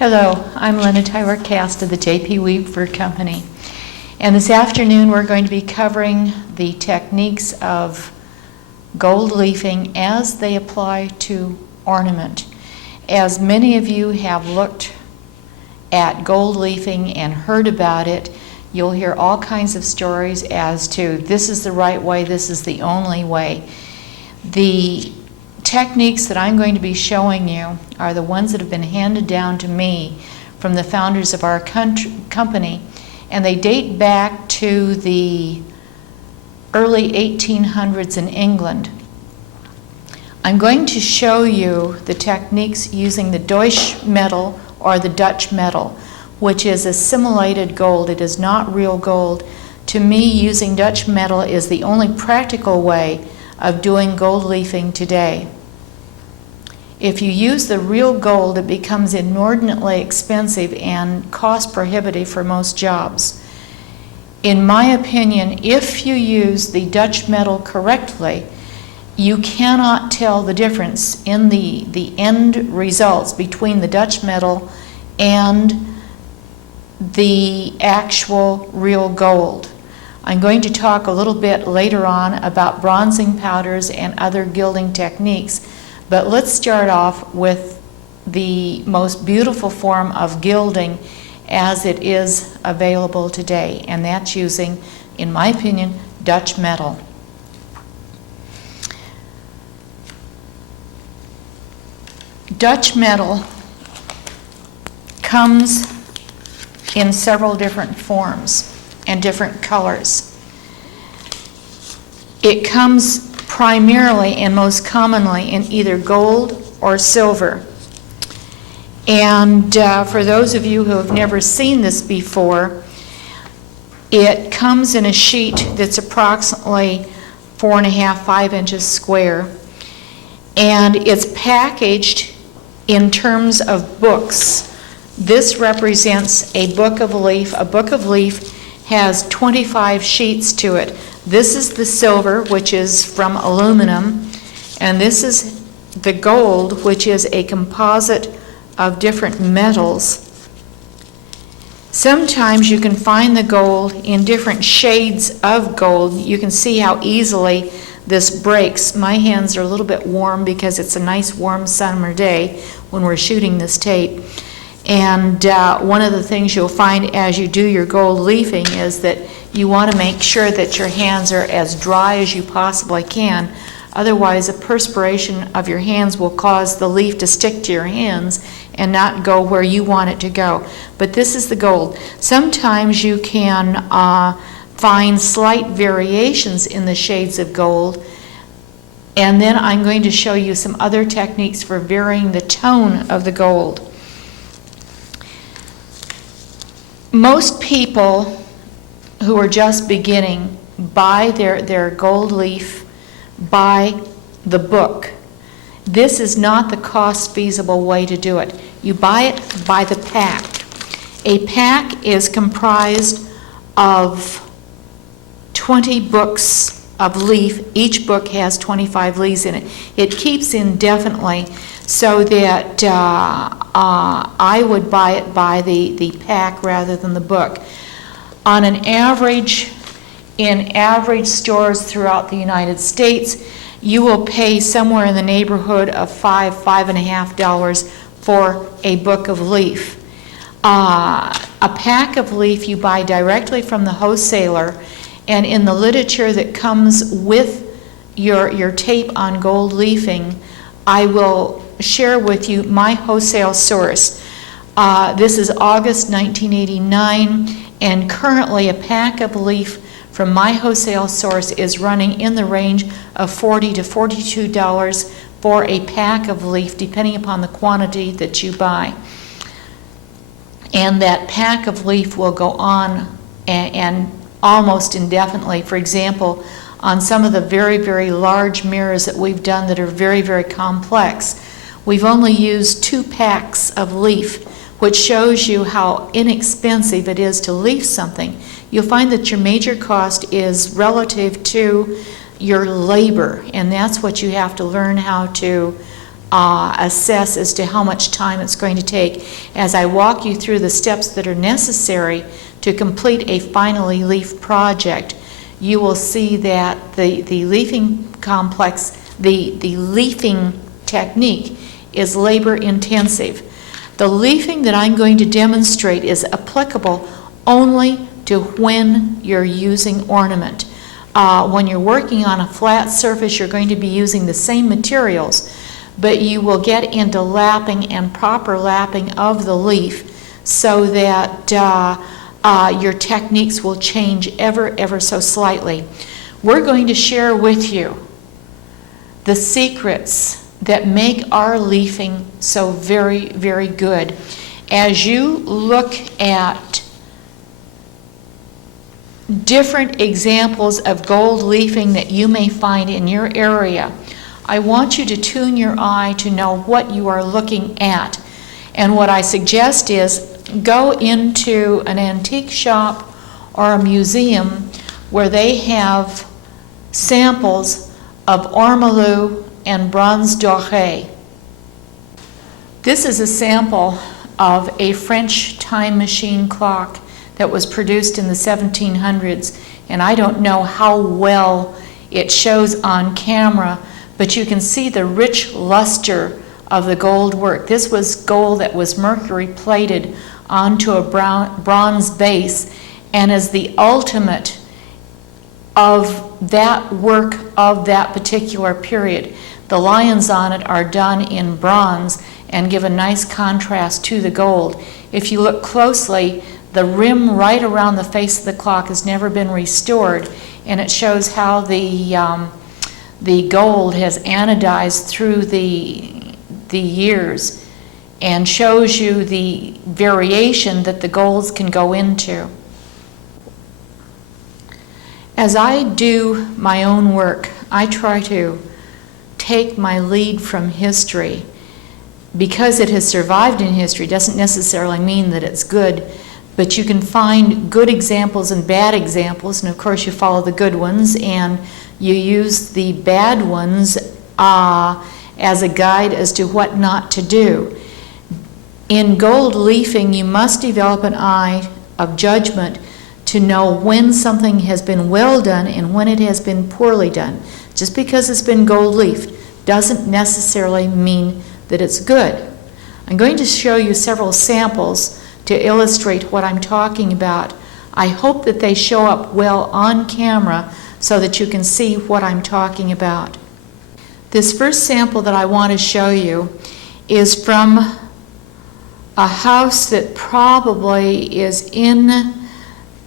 Hello, I'm Lenna Kast of the J.P. Weaver Company. And this afternoon we're going to be covering the techniques of gold leafing as they apply to ornament. As many of you have looked at gold leafing and heard about it, you'll hear all kinds of stories as to this is the right way, this is the only way. The techniques that I'm going to be showing you are the ones that have been handed down to me from the founders of our company, and they date back to the early 1800s in England. I'm going to show you the techniques using the Deutsch metal or the Dutch metal, which is assimilated gold. It is not real gold. To me, using Dutch metal is the only practical way of doing gold leafing today. If you use the real gold, it becomes inordinately expensive and cost prohibitive for most jobs. In my opinion, if you use the Dutch metal correctly, you cannot tell the difference in the end results between the Dutch metal and the actual real gold. I'm going to talk a little bit later on about bronzing powders and other gilding techniques, but let's start off with the most beautiful form of gilding as it is available today, and that's using, in my opinion, Dutch metal. Dutch metal comes in several different forms and different colors. It comes primarily and most commonly in either gold or silver. And for those of you who have never seen this before, it comes in a sheet that's approximately 4.5–5 inches square. and it's packaged in terms of books. This represents a book of leaf. A book of leaf has 25 sheets to it. This is the silver, which is from aluminum, and this is the gold, which is a composite of different metals. Sometimes you can find the gold in different shades of gold. You can see how easily this breaks. My hands are a little bit warm because it's a nice warm summer day when we're shooting this tape. And one of the things you'll find as you do your gold leafing is that you want to make sure that your hands are as dry as you possibly can. Otherwise, the perspiration of your hands will cause the leaf to stick to your hands and not go where you want it to go. But this is the gold. Sometimes you can find slight variations in the shades of gold. And then I'm going to show you some other techniques for varying the tone of the gold. Most people who are just beginning buy their gold leaf by the book. This is not the cost-feasible way to do it. You buy it by the pack. A pack is comprised of 20 books of leaf. Each book has 25 leaves in it. It keeps indefinitely, so that I would buy it by the pack rather than the book. On an average, in average stores throughout the United States, you will pay somewhere in the neighborhood of $5.50 for a book of leaf. A pack of leaf you buy directly from the wholesaler, and in the literature that comes with your tape on gold leafing, I will share with you my wholesale source. This is August 1989, and currently a pack of leaf from my wholesale source is running in the range of $40 to $42 for a pack of leaf, depending upon the quantity that you buy. And that pack of leaf will go on and almost indefinitely. For example, on some of the very, very large mirrors that we've done that are very, very complex, we've only used 2 packs of leaf, which shows you how inexpensive it is to leaf something. You'll find that your major cost is relative to your labor, and that's what you have to learn how to assess as to how much time it's going to take. As I walk you through the steps that are necessary to complete a finally leaf project, you will see that the leafing complex, the leafing technique is labor intensive. The leafing that I'm going to demonstrate is applicable only to when you're using ornament. When you're working on a flat surface, you're going to be using the same materials, but you will get into lapping and proper lapping of the leaf so that your techniques will change ever so slightly. We're going to share with you the secrets that make our leafing so very, very good. As you look at different examples of gold leafing that you may find in your area, I want you to tune your eye to know what you are looking at. And what I suggest is go into an antique shop or a museum where they have samples of ormolu and bronze doré. This is a sample of a French time machine clock that was produced in the 1700s, and I don't know how well it shows on camera, but you can see the rich luster of the gold work. This was gold that was mercury plated onto a bronze base, and as the ultimate of that work of that particular period. The lions on it are done in bronze and give a nice contrast to the gold. If you look closely, the rim right around the face of the clock has never been restored, and it shows how the gold has anodized through the years and shows you the variation that the golds can go into. As I do my own work, I try to take my lead from history. Because it has survived in history doesn't necessarily mean that it's good, but you can find good examples and bad examples, and of course you follow the good ones and you use the bad ones as a guide as to what not to do. In gold leafing, you must develop an eye of judgment to know when something has been well done and when it has been poorly done. Just because it's been gold leafed doesn't necessarily mean that it's good. I'm going to show you several samples to illustrate what I'm talking about. I hope that they show up well on camera so that you can see what I'm talking about. This first sample that I want to show you is from a house that probably is in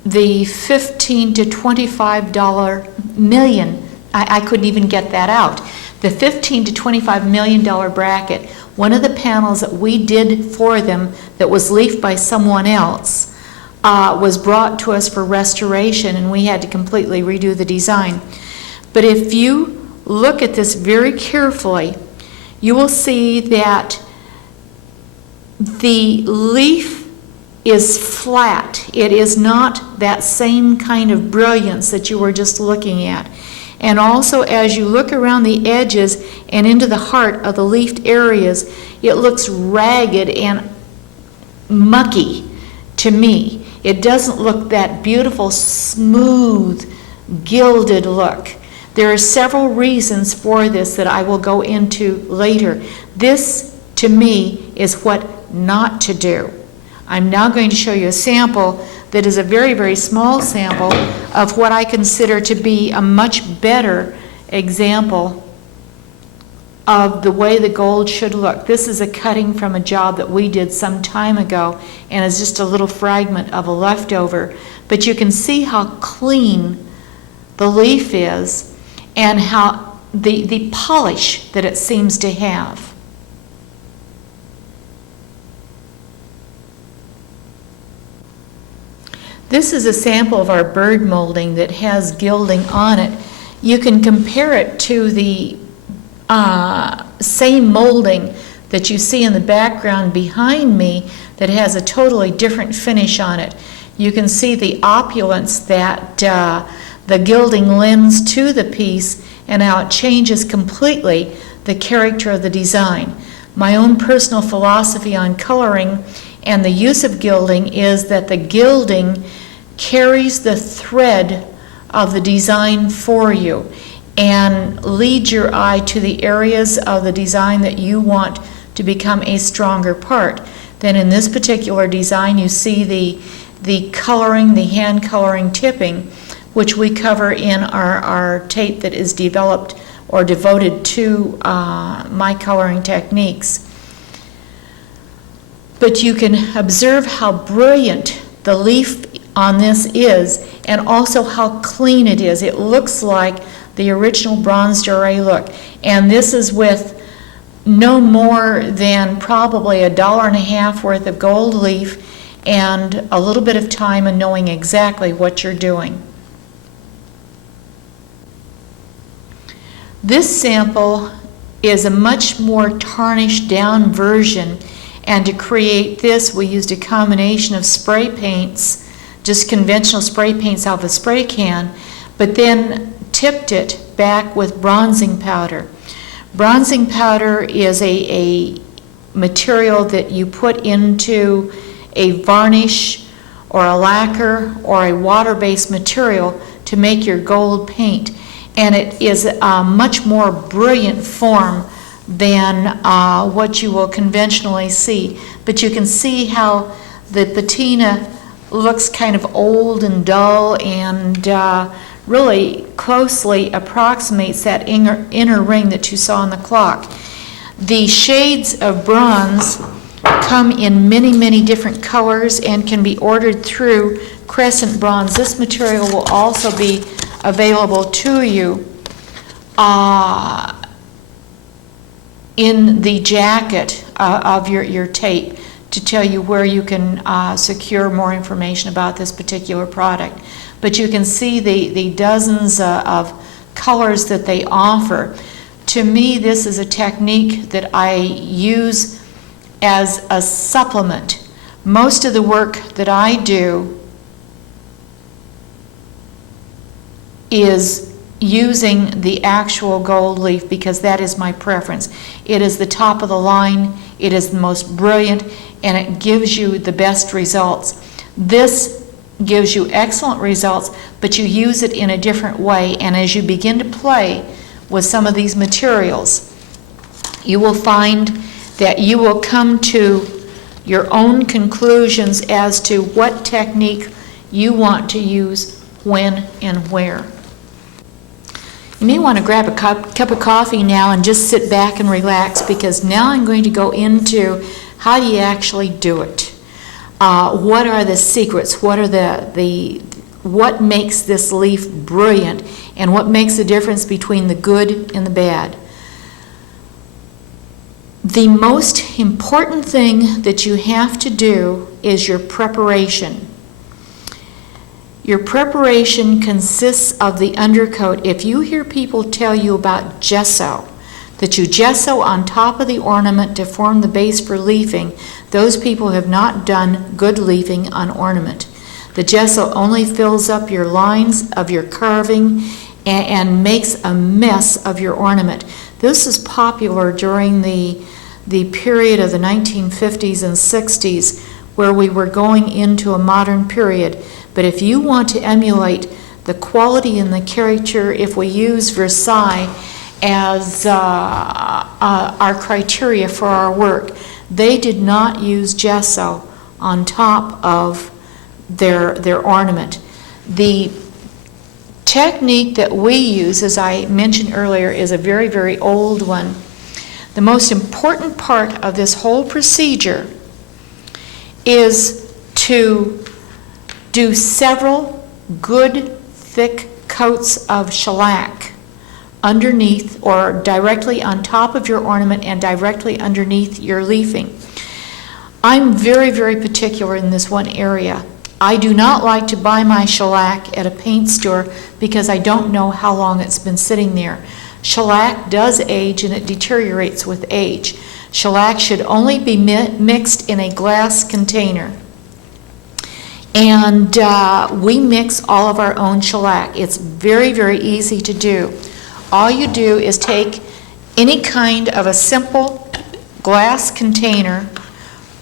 the $15 to $25 million. I couldn't even get that out. The $15 to $25 million bracket. One of the panels that we did for them that was leafed by someone else was brought to us for restoration, and we had to completely redo the design. But if you look at this very carefully, you will see that the leaf is flat. It is not that same kind of brilliance that you were just looking at. And also, as you look around the edges and into the heart of the leafed areas, it looks ragged and mucky to me. It doesn't look that beautiful, smooth, gilded look. There are several reasons for this that I will go into later. This, to me, is what not to do. I'm now going to show you a sample that is a very, very small sample of what I consider to be a much better example of the way the gold should look. This is a cutting from a job that we did some time ago, and is just a little fragment of a leftover. But you can see how clean the leaf is and how the polish that it seems to have. This is a sample of our bird molding that has gilding on it. You can compare it to the same molding that you see in the background behind me that has a totally different finish on it. You can see the opulence that the gilding lends to the piece and how it changes completely the character of the design. My own personal philosophy on coloring and the use of gilding is that the gilding carries the thread of the design for you and leads your eye to the areas of the design that you want to become a stronger part. Then in this particular design you see the coloring, the hand coloring tipping, which we cover in our tape that is developed or devoted to my coloring techniques. But you can observe how brilliant the leaf on this is, and also how clean it is. It looks like the original bronze doré look. And this is with no more than probably $1.50 worth of gold leaf and a little bit of time and knowing exactly what you're doing. This sample is a much more tarnished down version, and to create this we used a combination of spray paints, just conventional spray paints out of a spray can, but then tipped it back with bronzing powder. Bronzing powder is a material that you put into a varnish or a lacquer or a water-based material to make your gold paint. And it is a much more brilliant form than what you will conventionally see. But you can see how the patina looks kind of old and dull and really closely approximates that inner ring that you saw on the clock. The shades of bronze come in many, many different colors and can be ordered through Crescent Bronze. This material will also be available to you in the jacket of your tape to tell you where you can secure more information about this particular product. But you can see the dozens of colors that they offer to me, this is a technique that I use as a supplement. Most of the work that I do is using the actual gold leaf because that is my preference. It is the top of the line, it is the most brilliant, and it gives you the best results. This gives you excellent results, but you use it in a different way, and as you begin to play with some of these materials, you will find that you will come to your own conclusions as to what technique you want to use when and where. You may want to grab a cup of coffee now and just sit back and relax, because now I'm going to go into how do you actually do it. What are the secrets? What are what makes this leaf brilliant, and what makes the difference between the good and the bad? The most important thing that you have to do is your preparation. Your preparation consists of the undercoat. If you hear people tell you about gesso, that you gesso on top of the ornament to form the base for leafing, those people have not done good leafing on ornament. The gesso only fills up your lines of your carving and makes a mess of your ornament. This is popular during the period of the 1950s and 60s, where we were going into a modern period. But if you want to emulate the quality and the character, if we use Versailles as our criteria for our work, they did not use gesso on top of their ornament. The technique that we use, as I mentioned earlier, is a very, very old one. The most important part of this whole procedure is to do several good thick coats of shellac underneath or directly on top of your ornament and directly underneath your leafing. I'm very, very particular in this one area. I do not like to buy my shellac at a paint store because I don't know how long it's been sitting there. Shellac does age and it deteriorates with age. Shellac should only be mixed in a glass container. And we mix all of our own shellac. It's very, very easy to do. All you do is take any kind of a simple glass container,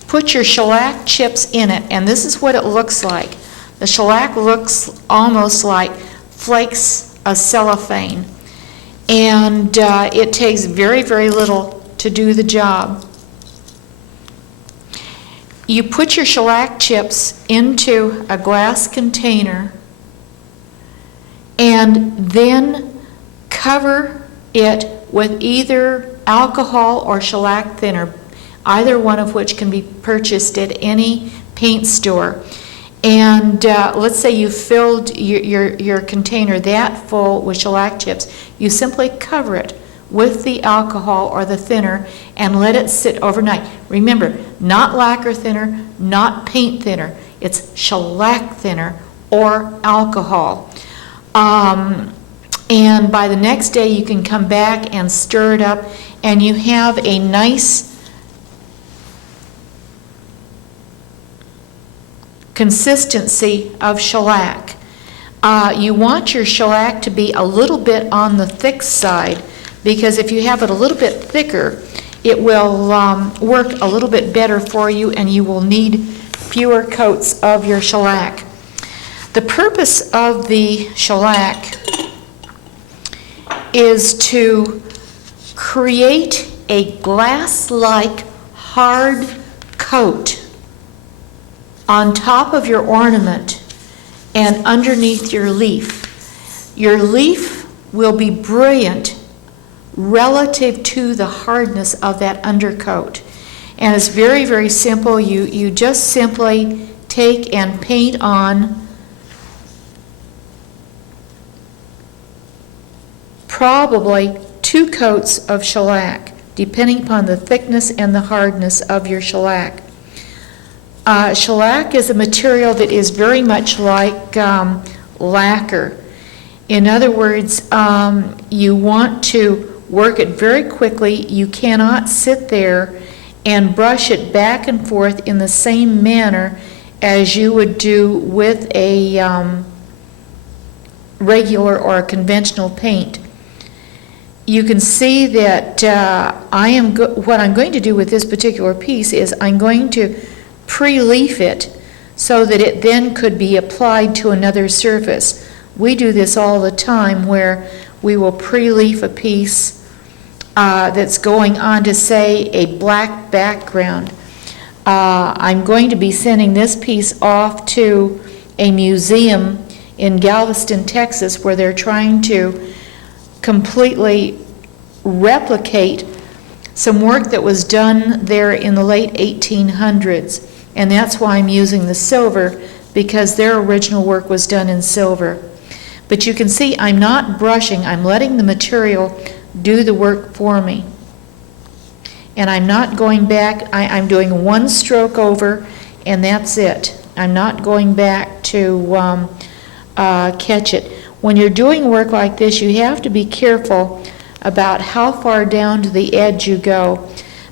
put your shellac chips in it, and this is what it looks like. The shellac looks almost like flakes of cellophane. And it takes very, very little to do the job. You put your shellac chips into a glass container and then cover it with either alcohol or shellac thinner, either one of which can be purchased at any paint store. And let's say you filled your container that full with shellac chips. You simply cover it with the alcohol or the thinner and let it sit overnight. Remember, not lacquer thinner, not paint thinner. It's shellac thinner or alcohol. And by the next day you can come back and stir it up, and you have a nice consistency of shellac. You want your shellac to be a little bit on the thick side, because if you have it a little bit thicker, it will work a little bit better for you, and you will need fewer coats of your shellac. The purpose of the shellac is to create a glass-like hard coat on top of your ornament and underneath your leaf. Your leaf will be brilliant relative to the hardness of that undercoat. And it's very, very simple. You just simply take and paint on probably 2 coats of shellac, depending upon the thickness and the hardness of your shellac. Shellac is a material that is very much like lacquer. In other words, you want to work it very quickly. You cannot sit there and brush it back and forth in the same manner as you would do with a regular or a conventional paint. You can see that what I'm going to do with this particular piece is I'm going to pre-leaf it so that it then could be applied to another surface. We do this all the time where we will pre-leaf a piece that's going on to, say, a black background. I'm going to be sending this piece off to a museum in Galveston, Texas, where they're trying to completely replicate some work that was done there in the late 1800s. And that's why I'm using the silver, because their original work was done in silver. But you can see I'm not brushing, I'm letting the material do the work for me. And I'm not going back, I'm doing one stroke over, and that's it. I'm not going back to catch it. When you're doing work like this, you have to be careful about how far down to the edge you go,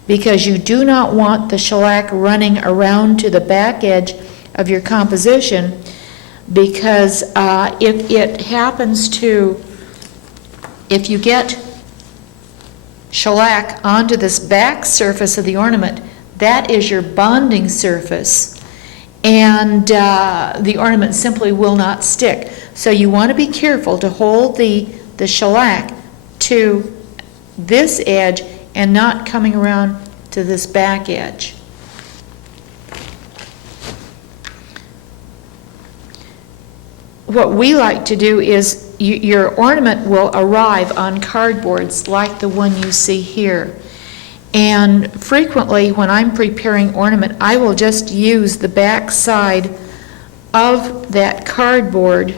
because you do not want the shellac running around to the back edge of your composition, because if it happens to, if you get shellac onto this back surface of the ornament, that is your bonding surface, and the ornament simply will not stick. So you want to be careful to hold the shellac to this edge and not coming around to this back edge. What we like to do is your ornament will arrive on cardboards like the one you see here. And frequently when I'm preparing ornament, I will just use the back side of that cardboard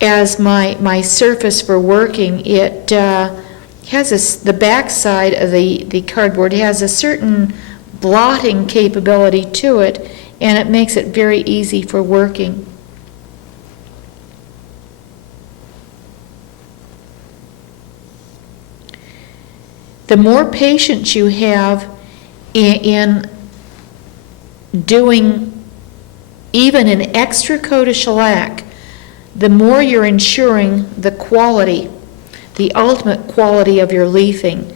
as my surface for working. It has the back side of the cardboard has a certain blotting capability to it, and it makes it very easy for working. The more patience you have in doing even an extra coat of shellac, the more you're ensuring the quality, the ultimate quality of your leafing.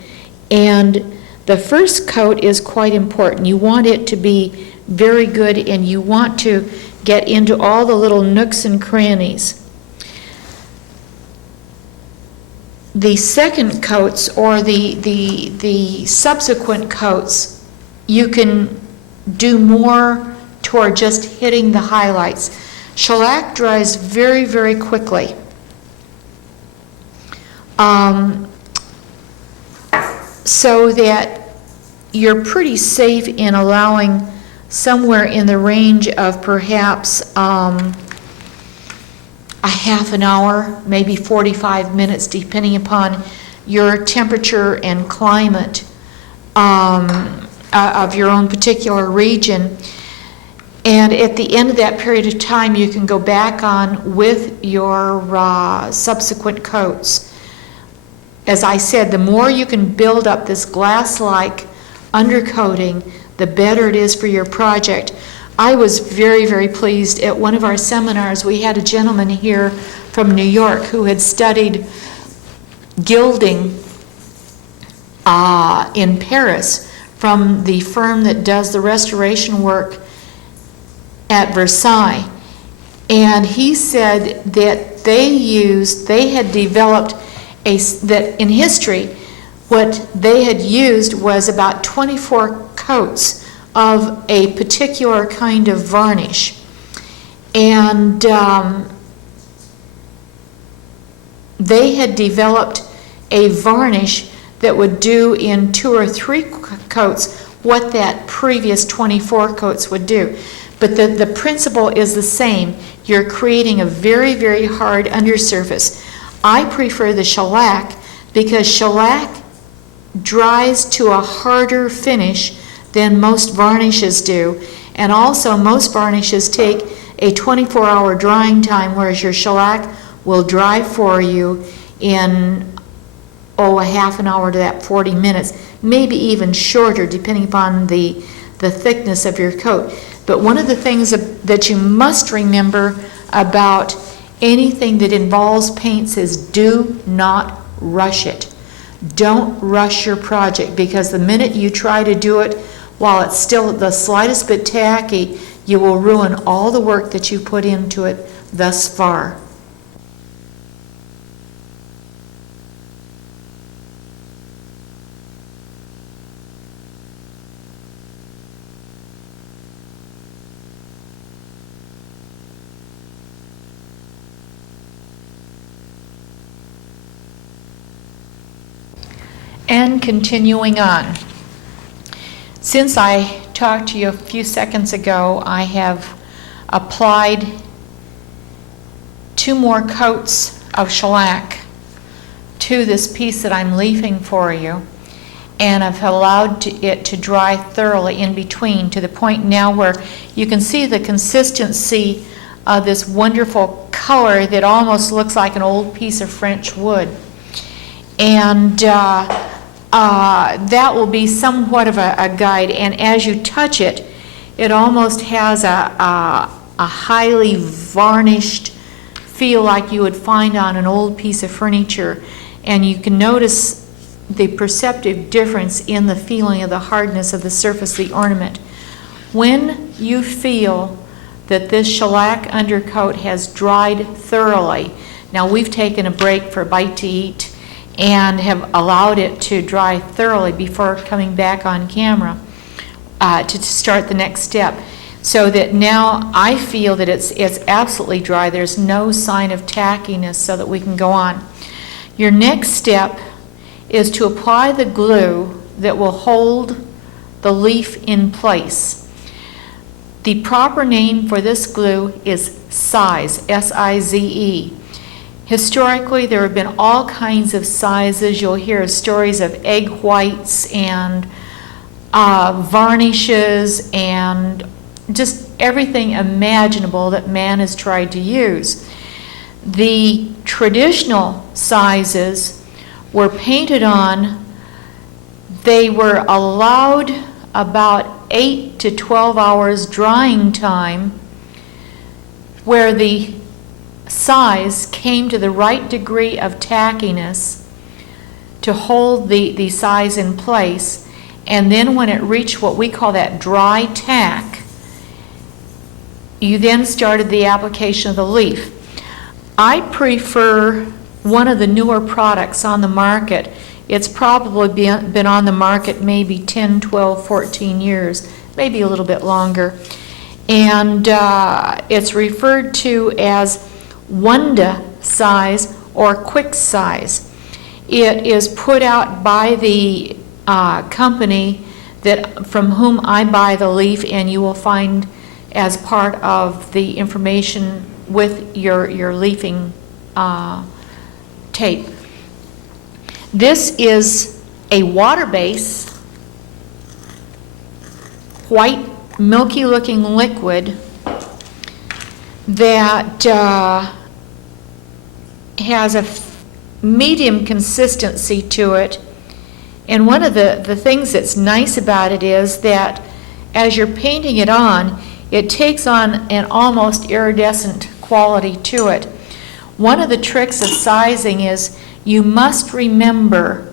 And the first coat is quite important. You want it to be very good, and you want to get into all the little nooks and crannies. The second coats, or the subsequent coats, you can do more toward just hitting the highlights. Shellac dries very, very quickly. So that you're pretty safe in allowing somewhere in the range of perhaps a half an hour, maybe 45 minutes, depending upon your temperature and climate of your own particular region. And at the end of that period of time, you can go back on with your subsequent coats. As I said, the more you can build up this glass-like undercoating, the better it is for your project. I was very, very pleased. At one of our seminars, we had a gentleman here from New York who had studied gilding in Paris from the firm that does the restoration work at Versailles. And he said that they had developed that in history, what they had used was about 24 coats of a particular kind of varnish. And they had developed a varnish that would do in 2 or 3 coats what that previous 24 coats would do. But the principle is the same. You're creating a very, very hard undersurface. I prefer the shellac because shellac dries to a harder finish than most varnishes do. And also most varnishes take a 24-hour drying time, whereas your shellac will dry for you in a half an hour to that 40 minutes, maybe even shorter depending upon the thickness of your coat. But one of the things that you must remember about anything that involves paints is do not rush it. Don't rush your project, because the minute you try to do it while it's still the slightest bit tacky, you will ruin all the work that you put into it thus far. And continuing on, since I talked to you a few seconds ago, I have applied 2 more coats of shellac to this piece that I'm leafing for you, and I've allowed it to dry thoroughly in between, to the point now where you can see the consistency of this wonderful color that almost looks like an old piece of French wood. And that will be somewhat of a guide, and as you touch it, it almost has a highly varnished feel like you would find on an old piece of furniture, and you can notice the perceptive difference in the feeling of the hardness of the surface of the ornament. When you feel that this shellac undercoat has dried thoroughly, now we've taken a break for a bite to eat and have allowed it to dry thoroughly before coming back on camera to start the next step, so that now I feel that it's absolutely dry. There's no sign of tackiness, so that we can go on. Your next step is to apply the glue that will hold the leaf in place. The proper name for this glue is size, S-I-Z-E. Historically, there have been all kinds of sizes. You'll hear stories of egg whites and varnishes and just everything imaginable that man has tried to use. The traditional sizes were painted on. They were allowed about 8 to 12 hours drying time, where the size came to the right degree of tackiness to hold the size in place, and then when it reached what we call that dry tack, you then started the application of the leaf. I prefer one of the newer products on the market. It's probably been on the market maybe 10, 12, 14 years, maybe a little bit longer, and it's referred to as Wanda size or quick size. It is put out by the company from whom I buy the leaf, and you will find as part of the information with your leafing tape. This is a water base, white, milky looking liquid that has a medium consistency to it. And one of the things that's nice about it is that as you're painting it on, it takes on an almost iridescent quality to it. One of the tricks of sizing is you must remember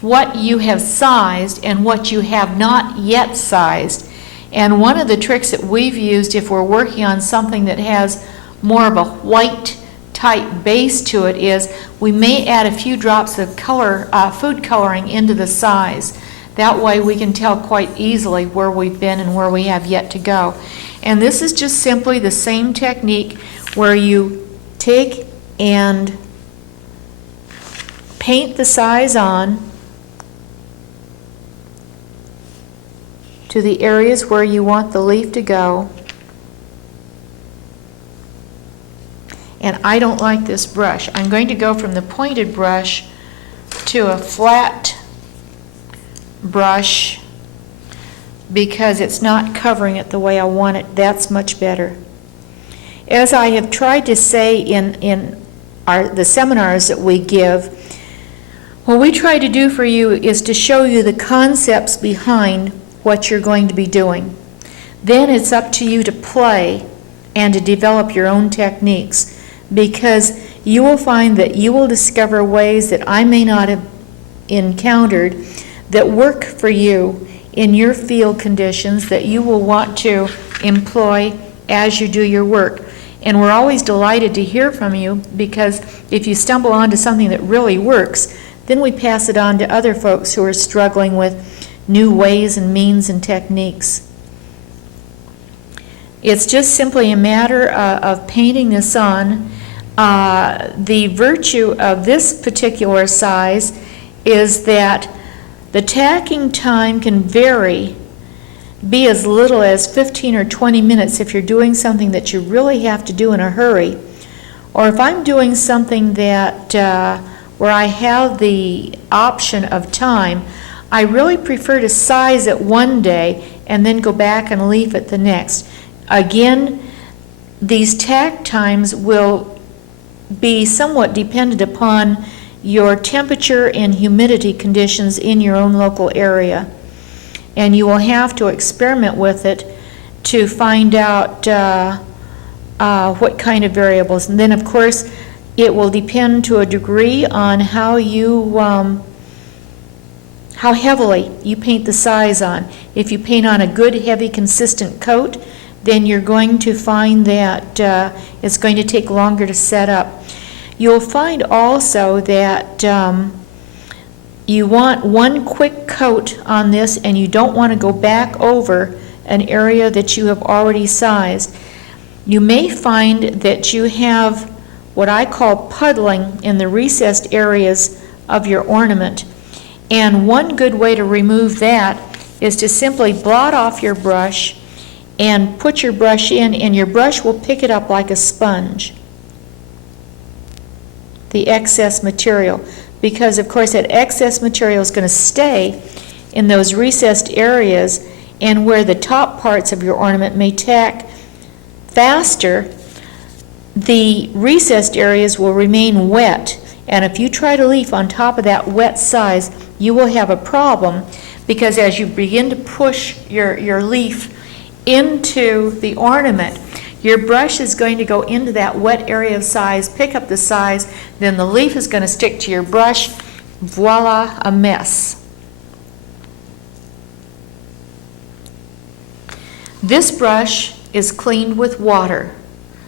what you have sized and what you have not yet sized. And one of the tricks that we've used if we're working on something that has more of a white type base to it is we may add a few drops of color, food coloring into the size. That way we can tell quite easily where we've been and where we have yet to go. And this is just simply the same technique where you take and paint the size on to the areas where you want the leaf to go. And I don't like this brush. I'm going to go from the pointed brush to a flat brush because it's not covering it the way I want it. That's much better. As I have tried to say in the seminars that we give, what we try to do for you is to show you the concepts behind what you're going to be doing. Then it's up to you to play and to develop your own techniques, because you will find that you will discover ways that I may not have encountered that work for you in your field conditions that you will want to employ as you do your work. And we're always delighted to hear from you, because if you stumble onto something that really works, then we pass it on to other folks who are struggling with new ways and means and techniques. It's just simply a matter of painting this on. The virtue of this particular size is that the tacking time can vary, be as little as 15 or 20 minutes if you're doing something that you really have to do in a hurry. Or if I'm doing something that where I have the option of time, I really prefer to size it one day and then go back and leaf it the next. Again, these tack times will be somewhat dependent upon your temperature and humidity conditions in your own local area. And you will have to experiment with it to find out what kind of variables. And then, of course, it will depend to a degree on how heavily you paint the size on. If you paint on a good, heavy, consistent coat, then you're going to find that it's going to take longer to set up. You'll find also that you want one quick coat on this, and you don't want to go back over an area that you have already sized. You may find that you have what I call puddling in the recessed areas of your ornament. And one good way to remove that is to simply blot off your brush and put your brush in, and your brush will pick it up like a sponge, the excess material, because of course that excess material is going to stay in those recessed areas, and where the top parts of your ornament may tack faster, the recessed areas will remain wet. And if you try to leaf on top of that wet size, you will have a problem, because as you begin to push your leaf into the ornament, your brush is going to go into that wet area of size, pick up the size, then the leaf is going to stick to your brush. Voila, a mess. This brush is cleaned with water.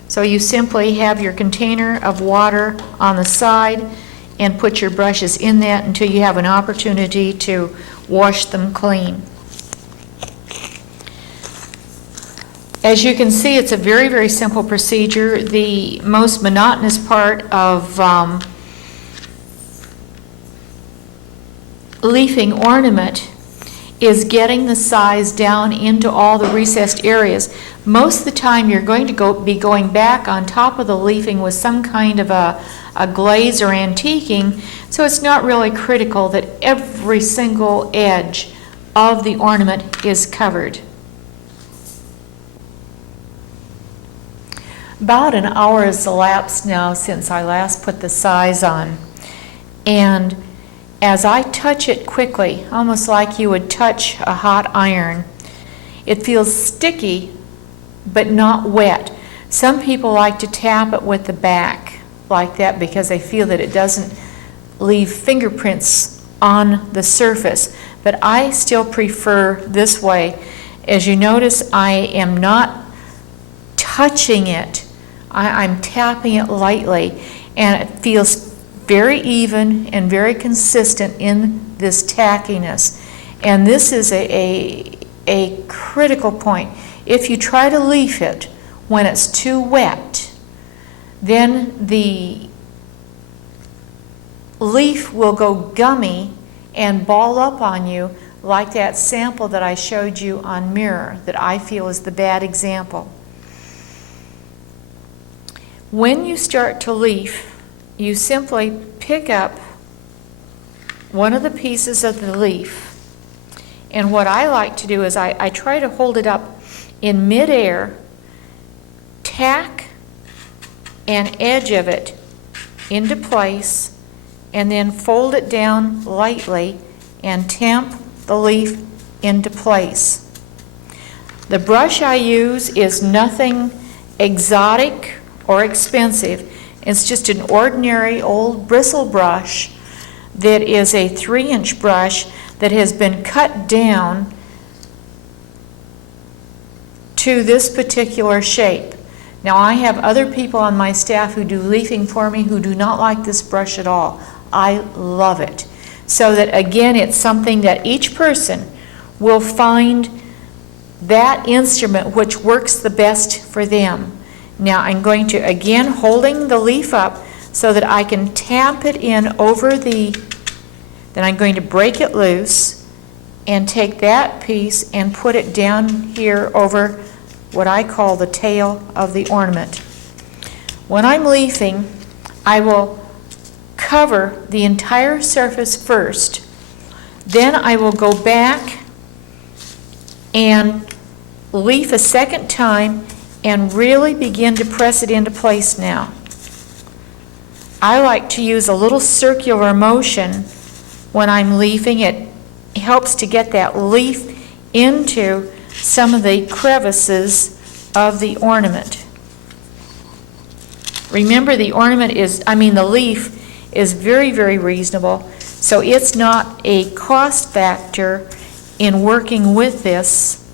So you simply have your container of water on the side and put your brushes in that until you have an opportunity to wash them clean. As you can see, it's a very, very simple procedure. The most monotonous part of leafing ornament is getting the size down into all the recessed areas. Most of the time you're going to be going back on top of the leafing with some kind of a glaze or antiquing, so it's not really critical that every single edge of the ornament is covered. About an hour has elapsed now since I last put the size on, and as I touch it quickly, almost like you would touch a hot iron, it feels sticky but not wet. Some people like to tap it with the back like that because they feel that it doesn't leave fingerprints on the surface, but I still prefer this way. As you notice, I am not touching it. I'm tapping it lightly, and it feels very even and very consistent in this tackiness. And this is a critical point. If you try to leaf it when it's too wet, then the leaf will go gummy and ball up on you, like that sample that I showed you on mirror that I feel is the bad example. When you start to leaf, you simply pick up one of the pieces of the leaf, and what I like to do is I try to hold it up in midair, tack an edge of it into place, and then fold it down lightly and tamp the leaf into place. The brush I use is nothing exotic or expensive. It's just an ordinary old bristle brush that is a 3-inch brush that has been cut down to this particular shape. Now, I have other people on my staff who do leafing for me who do not like this brush at all. I love it. So that, again, it's something that each person will find that instrument which works the best for them. Now, I'm going to, again, holding the leaf up so that I can tap it in over then I'm going to break it loose and take that piece and put it down here over what I call the tail of the ornament. When I'm leafing, I will cover the entire surface first. Then I will go back and leaf a second time and really begin to press it into place now. I like to use a little circular motion when I'm leafing. It helps to get that leaf into some of the crevices of the ornament. Remember, the leaf is very, very reasonable, so it's not a cost factor in working with this,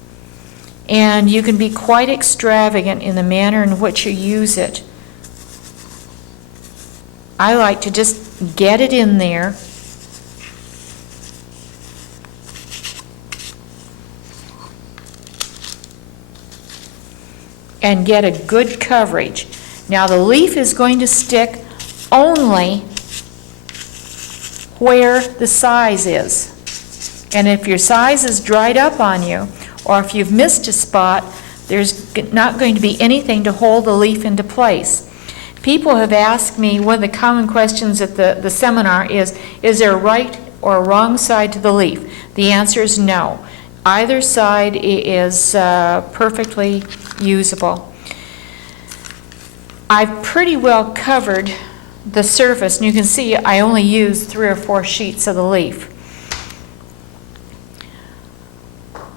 and you can be quite extravagant in the manner in which you use it. I like to just get it in there. And get a good coverage. Now, the leaf is going to stick only where the size is. And if your size is dried up on you, or if you've missed a spot, there's not going to be anything to hold the leaf into place. People have asked me, one of the common questions at the seminar is there a right or a wrong side to the leaf? The answer is no. Either side is perfectly usable. I've pretty well covered the surface, and you can see I only used 3 or 4 sheets of the leaf.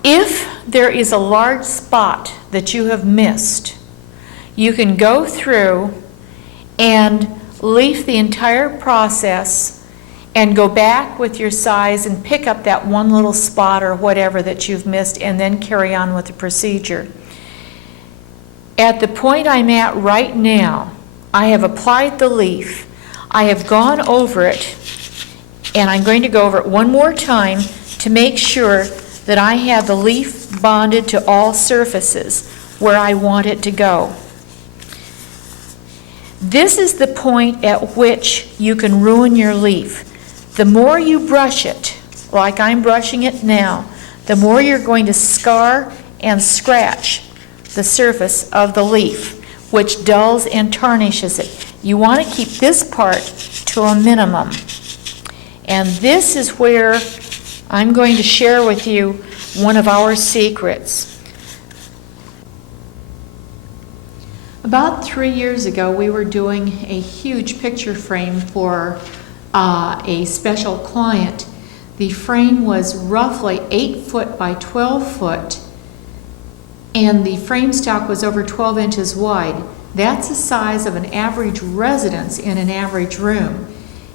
If there is a large spot that you have missed, you can go through and leaf the entire process and go back with your size and pick up that one little spot or whatever that you've missed, and then carry on with the procedure. At the point I'm at right now, I have applied the leaf. I have gone over it, and I'm going to go over it one more time to make sure that I have the leaf bonded to all surfaces where I want it to go. This is the point at which you can ruin your leaf. The more you brush it, like I'm brushing it now, the more you're going to scar and scratch the surface of the leaf, which dulls and tarnishes it. You want to keep this part to a minimum. And this is where I'm going to share with you one of our secrets. About 3 years ago, we were doing a huge picture frame for a special client. The frame was roughly 8 foot by 12 foot, and the frame stock was over 12 inches wide. That's the size of an average residence in an average room.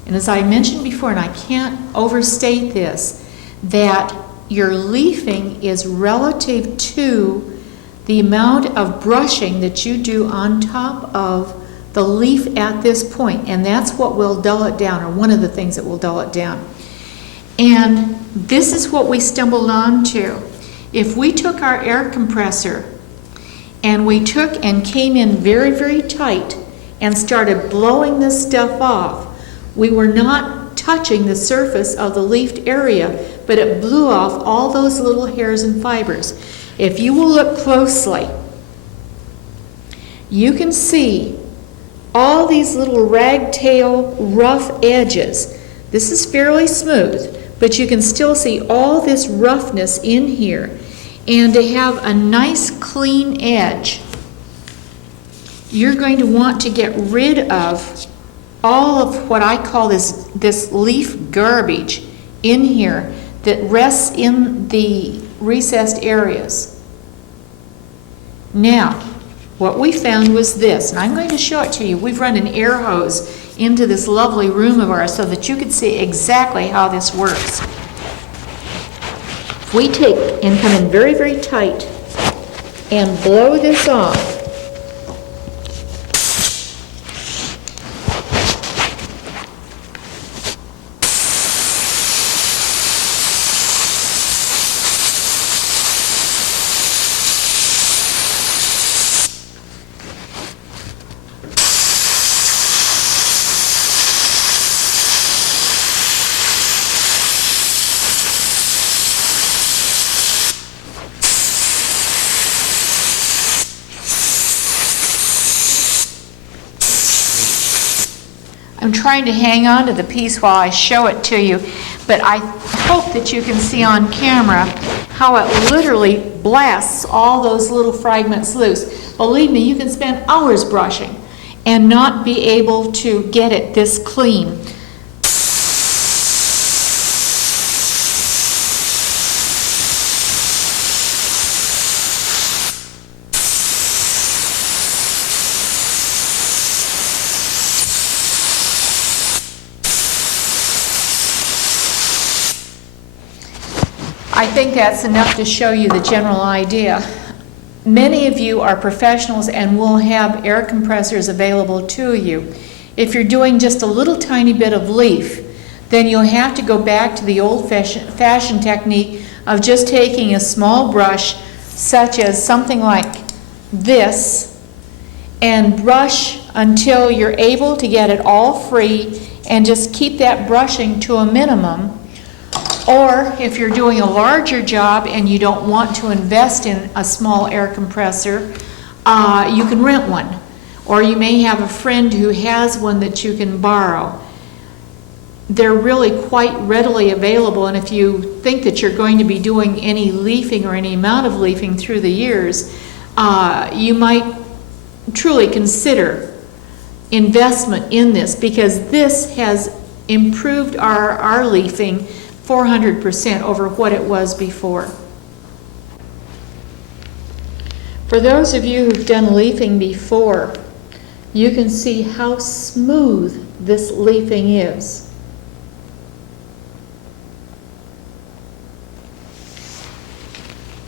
And as I mentioned before, and I can't overstate this, that your leafing is relative to the amount of brushing that you do on top of the leaf at this point, and that's what will dull it down, or one of the things that will dull it down. And this is what we stumbled onto. If we took our air compressor and we took and came in very, very tight and started blowing this stuff off, we were not touching the surface of the leafed area, but it blew off all those little hairs and fibers. If you will look closely, you can see all these little ragtail rough edges. This is fairly smooth, but you can still see all this roughness in here. And to have a nice clean edge, you're going to want to get rid of all of what I call this leaf garbage in here that rests in the recessed areas. Now, what we found was this, and I'm going to show it to you. We've run an air hose into this lovely room of ours so that you can see exactly how this works. If we take and come in very, very tight and blow this off, I'm trying to hang on to the piece while I show it to you, but I hope that you can see on camera how it literally blasts all those little fragments loose. Believe me, you can spend hours brushing and not be able to get it this clean. I think that's enough to show you the general idea. Many of you are professionals and will have air compressors available to you. If you're doing just a little tiny bit of leaf, then you'll have to go back to the old-fashioned technique of just taking a small brush, such as something like this, and brush until you're able to get it all free and just keep that brushing to a minimum. Or if you're doing a larger job and you don't want to invest in a small air compressor, you can rent one. Or you may have a friend who has one that you can borrow. They're really quite readily available, and if you think that you're going to be doing any leafing or any amount of leafing through the years, you might truly consider investment in this, because this has improved our leafing 400% over what it was before. For those of you who've done leafing before, you can see how smooth this leafing is.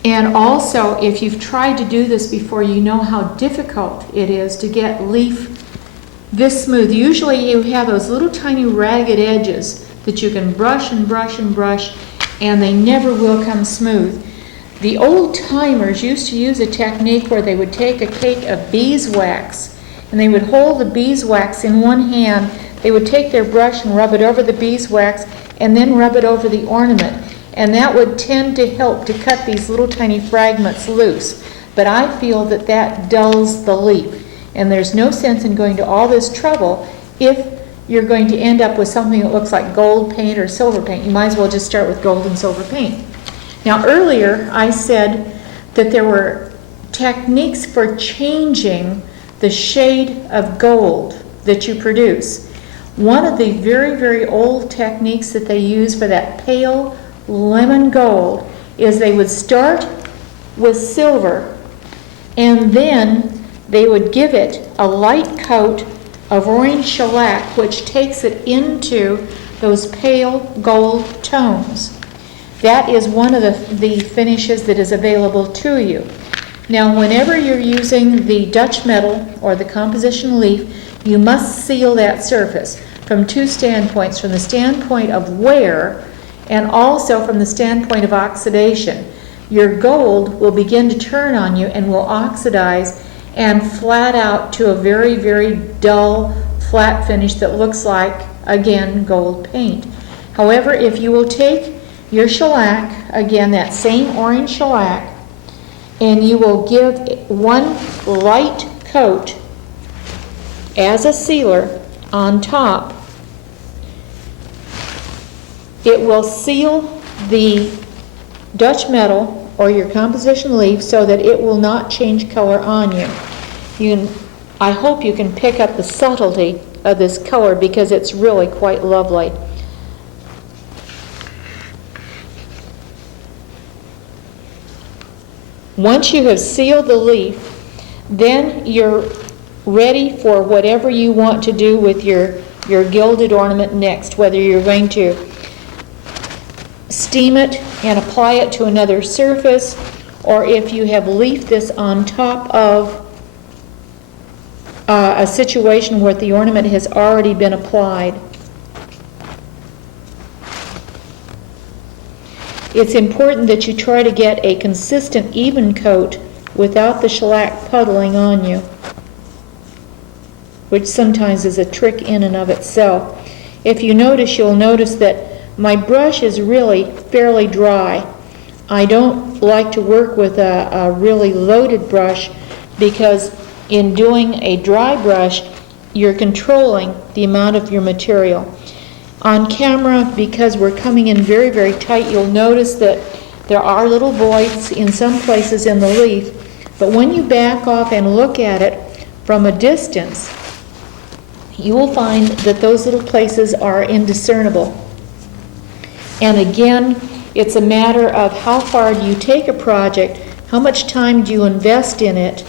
And also, if you've tried to do this before, you know how difficult it is to get leaf this smooth. Usually you have those little tiny ragged edges that you can brush and brush and brush, and they never will come smooth. The old timers used to use a technique where they would take a cake of beeswax and they would hold the beeswax in one hand. They would take their brush and rub it over the beeswax and then rub it over the ornament, and that would tend to help to cut these little tiny fragments loose. But I feel that that dulls the leaf, and there's no sense in going to all this trouble if you're going to end up with something that looks like gold paint or silver paint. You might as well just start with gold and silver paint. Now, earlier I said that there were techniques for changing the shade of gold that you produce. One of the very, very old techniques that they use for that pale lemon gold is they would start with silver, and then they would give it a light coat of orange shellac, which takes it into those pale gold tones. That is one of the finishes that is available to you. Now, whenever you're using the Dutch metal or the composition leaf, you must seal that surface from two standpoints: from the standpoint of wear and also from the standpoint of oxidation. Your gold will begin to turn on you and will oxidize and flat out to a very, very dull, flat finish that looks like, again, gold paint. However, if you will take your shellac, again, that same orange shellac, and you will give one light coat as a sealer on top, it will seal the Dutch metal or your composition leaf so that it will not change color on you. I hope you can pick up the subtlety of this color because it's really quite lovely. Once you have sealed the leaf, then you're ready for whatever you want to do with your gilded ornament next, whether you're going to steam it and apply it to another surface, or if you have leafed this on top of a situation where the ornament has already been applied. It's important that you try to get a consistent, even coat without the shellac puddling on you, which sometimes is a trick in and of itself. If you notice, you'll notice that my brush is really fairly dry. I don't like to work with a really loaded brush because in doing a dry brush, you're controlling the amount of your material. On camera, because we're coming in very, very tight, you'll notice that there are little voids in some places in the leaf, but when you back off and look at it from a distance, you will find that those little places are indiscernible. And again, it's a matter of how far do you take a project, how much time do you invest in it,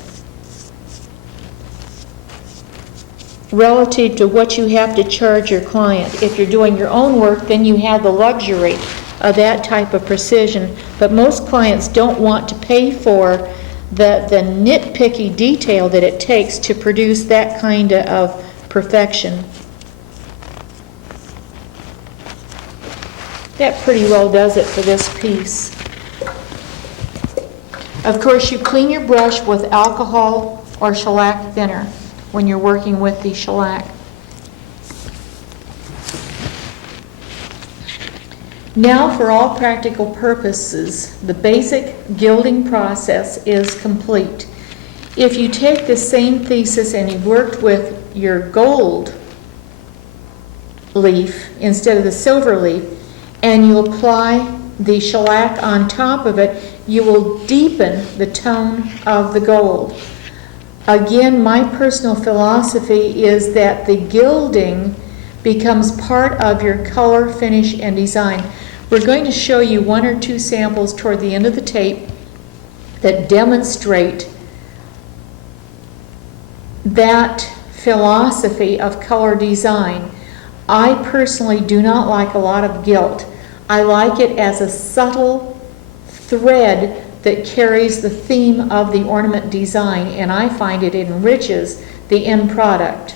relative to what you have to charge your client. If you're doing your own work, then you have the luxury of that type of precision. But most clients don't want to pay for the nitpicky detail that it takes to produce that kind of perfection. That pretty well does it for this piece. Of course, you clean your brush with alcohol or shellac thinner when you're working with the shellac. Now, for all practical purposes, the basic gilding process is complete. If you take the same thesis and you've worked with your gold leaf instead of the silver leaf, and you apply the shellac on top of it, you will deepen the tone of the gold. Again, my personal philosophy is that the gilding becomes part of your color, finish, and design. We're going to show you one or two samples toward the end of the tape that demonstrate that philosophy of color design. I personally do not like a lot of gilt. I like it as a subtle thread that carries the theme of the ornament design, and I find it enriches the end product.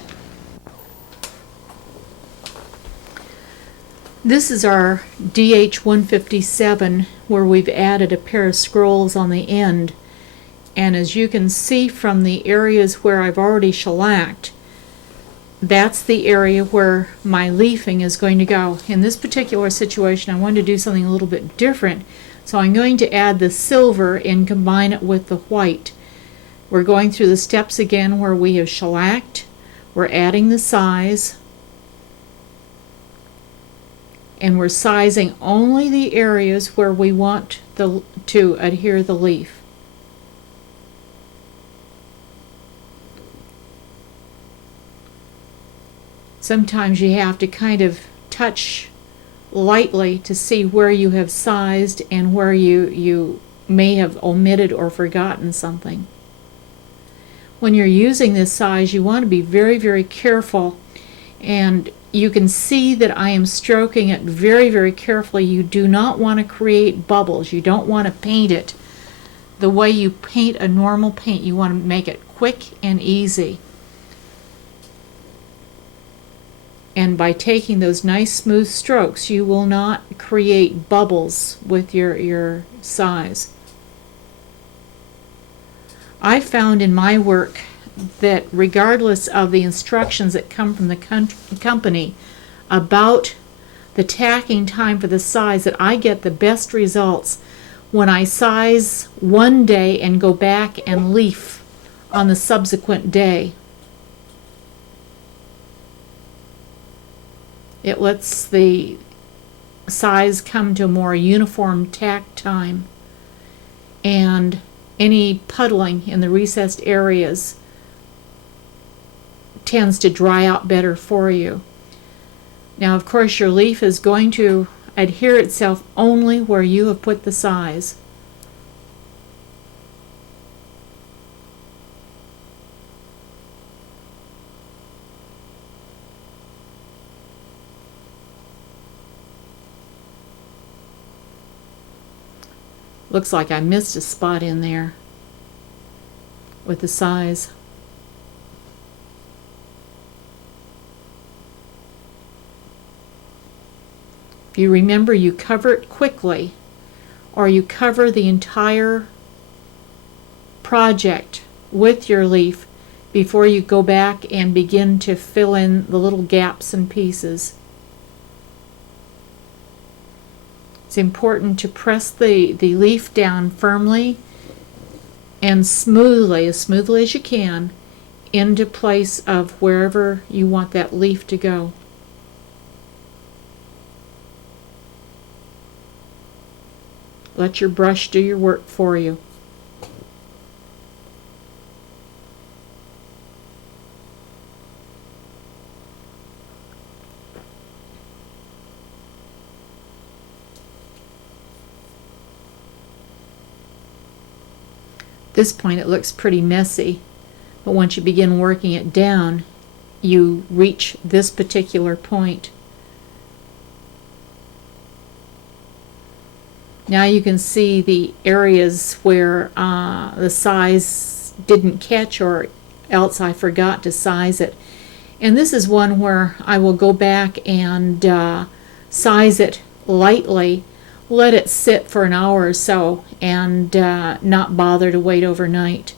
This is our DH-157 where we've added a pair of scrolls on the end, and as you can see from the areas where I've already shellacked, that's the area where my leafing is going to go. In this particular situation, I wanted to do something a little bit different, so I'm going to add the silver and combine it with the white. We're going through the steps again where we have shellacked, we're adding the size, and we're sizing only the areas where we want to adhere the leaf. Sometimes you have to kind of touch lightly to see where you have sized and where you may have omitted or forgotten something. When you're using this size, you want to be very, very careful, and you can see that I am stroking it very, very carefully. You do not want to create bubbles. You don't want to paint it the way you paint a normal paint. You want to make it quick and easy. And by taking those nice smooth strokes, you will not create bubbles with your size. I found in my work that regardless of the instructions that come from the company about the tacking time for the size, that I get the best results when I size one day and go back and leaf on the subsequent day. It lets the size come to a more uniform tack time, and any puddling in the recessed areas tends to dry out better for you. Now, of course, your leaf is going to adhere itself only where you have put the size. Looks like I missed a spot in there with the size. If you remember, you cover it quickly, or you cover the entire project with your leaf before you go back and begin to fill in the little gaps and pieces. It's important to press the leaf down firmly and smoothly as you can, into place of wherever you want that leaf to go. Let your brush do your work for you. At this point it looks pretty messy, but once you begin working it down, you reach this particular point. Now you can see the areas where the size didn't catch, or else I forgot to size it. And this is one where I will go back and size it lightly, let it sit for an hour or so, and not bother to wait overnight.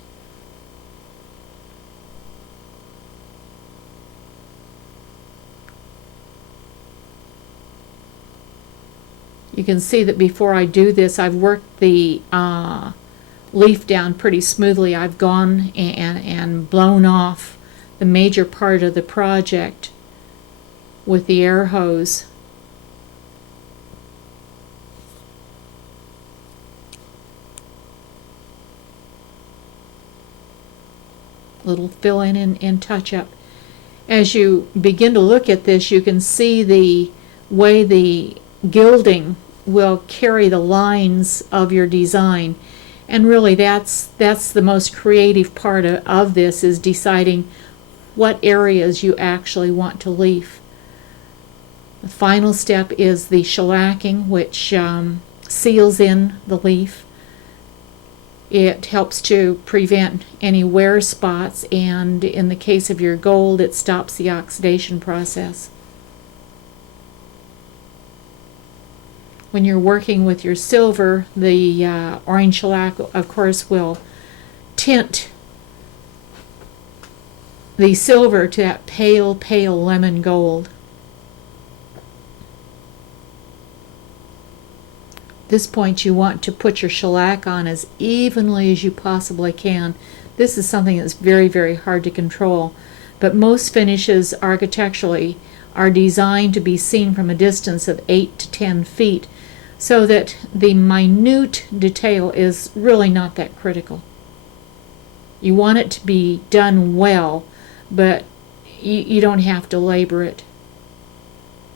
You can see that before I do this, I've worked the leaf down pretty smoothly. I've gone and blown off the major part of the project with the air hose. Little fill in and touch up. As you begin to look at this, you can see the way the gilding will carry the lines of your design, and really that's the most creative part of this, is deciding what areas you actually want to leaf. The final step is the shellacking, which seals in the leaf. It helps to prevent any wear spots, and in the case of your gold, it stops the oxidation process. When you're working with your silver, the orange shellac, of course, will tint the silver to that pale, pale lemon gold. At this point, you want to put your shellac on as evenly as you possibly can. This is something that's very, very hard to control, but most finishes architecturally are designed to be seen from a distance of 8 to 10 feet, so that the minute detail is really not that critical. You want it to be done well, but you don't have to labor it.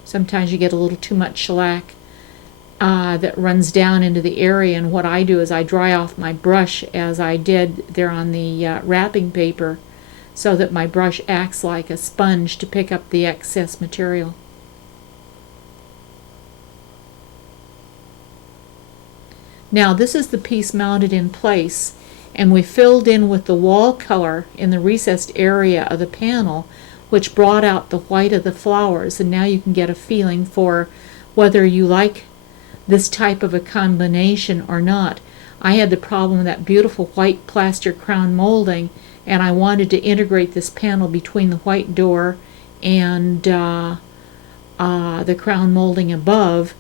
Sometimes you get a little too much shellac that runs down into the area, and what I do is I dry off my brush, as I did there on the wrapping paper, so that my brush acts like a sponge to pick up the excess material. Now this is the piece mounted in place, and we filled in with the wall color in the recessed area of the panel, which brought out the white of the flowers, and now you can get a feeling for whether you like this type of a combination or not. I had the problem with that beautiful white plaster crown molding, and I wanted to integrate this panel between the white door and the crown molding above,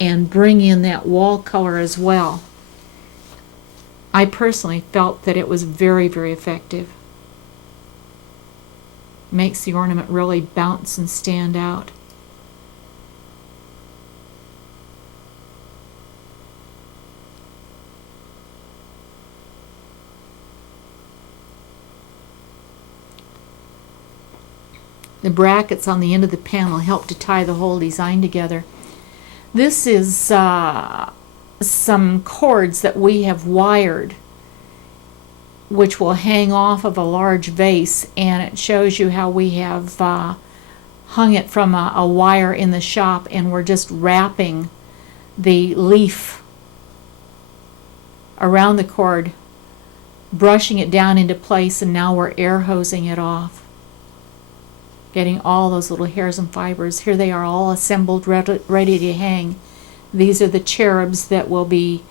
and bring in that wall color as well. I personally felt that it was very, very effective. Makes the ornament really bounce and stand out. The brackets on the end of the panel help to tie the whole design together. This is some cords that we have wired, which will hang off of a large vase, and it shows you how we have hung it from a wire in the shop, and we're just wrapping the leaf around the cord, brushing it down into place, and now we're air hosing it off, getting all those little hairs and fibers. Here they are, all assembled, ready to hang. These are the cherubs that will be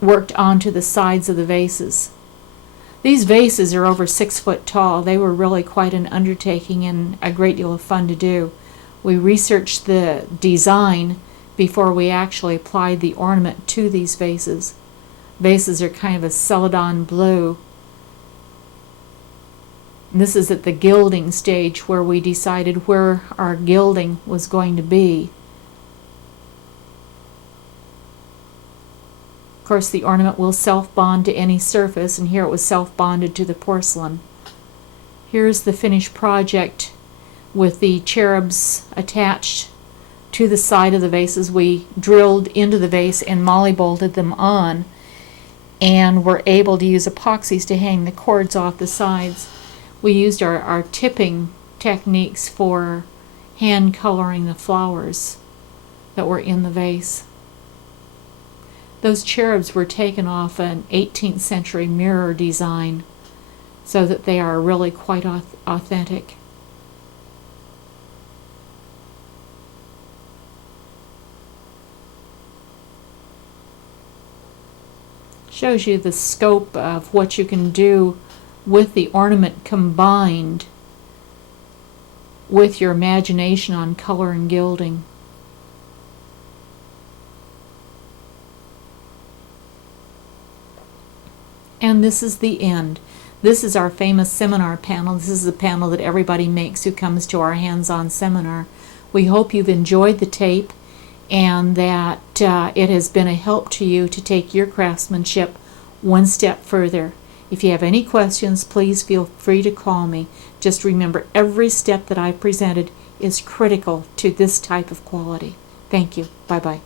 worked onto the sides of the vases. These vases are over 6 foot tall. They were really quite an undertaking and a great deal of fun to do. We researched the design before we actually applied the ornament to these vases. Vases are kind of a celadon blue. And this is at the gilding stage, where we decided where our gilding was going to be. Of course, the ornament will self-bond to any surface, and here it was self-bonded to the porcelain. Here's the finished project with the cherubs attached to the side of the vases. We drilled into the vase and molly-bolted them on, and were able to use epoxies to hang the cords off the sides. We used our tipping techniques for hand coloring the flowers that were in the vase. Those cherubs were taken off an 18th century mirror design, so that they are really quite authentic. Shows you the scope of what you can do with the ornament combined with your imagination on color and gilding. And this is the end. This is our famous seminar panel. This is the panel that everybody makes who comes to our hands-on seminar. We hope you've enjoyed the tape, and that it has been a help to you to take your craftsmanship one step further. If you have any questions, please feel free to call me. Just remember, every step that I've presented is critical to this type of quality. Thank you. Bye-bye.